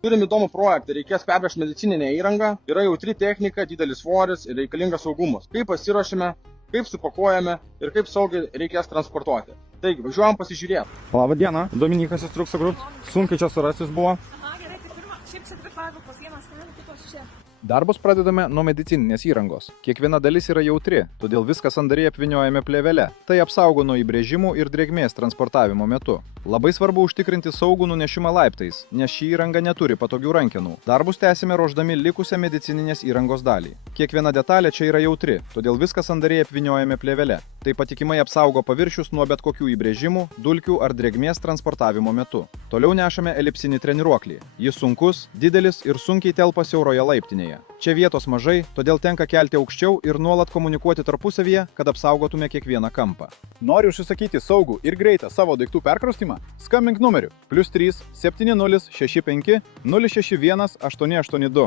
Turim įdomų projektą, reikės pervežti medicininę įrangą, yra jautri technika, didelis svoris ir reikalingas saugumas. Kaip pasiruošime, kaip supakuojame ir kaip saugiai reikės transportuoti. Taigi, važiuojam pasižiūrėti. Labą dieną, Dominykas Instrukso Group. Sunkiai čia surasis buvo. Aha, gerai, tai pirma, šiaip sertifikavimo pas vienas kainų, kitos čia. Darbus pradedame nuo medicininės įrangos. Kiekviena dalis yra jautri, todėl viską sandariai apvyniojame plėvele. Tai apsaugo nuo įbrėžimų ir drėgmės transportavimo metu. Labai svarbu užtikrinti saugų nunešimą laiptais, nes ši įranga neturi patogių rankenų. Darbus tęsime ruošdami likusią medicininės įrangos dalį. Kiekviena detalė čia yra jautri, todėl viską sandariai apvyniojame plėvele. Tai patikimai apsaugo paviršius nuo bet kokių įbrėžimų, dulkių ar drėgmės transportavimo metu. Toliau nešame elipsinį treniruoklį. Jis sunkus, didelis ir sunkiai telpa siauroje laiptinėje. Čia vietos mažai, todėl tenka kelti aukščiau ir nuolat komunikuoti tarpusavyje, kad apsaugotume kiekvieną kampą. Nori užsisakyti saugų ir greitą savo daiktų perkraustymą? Skambink numeriu +3 70 65 061 882.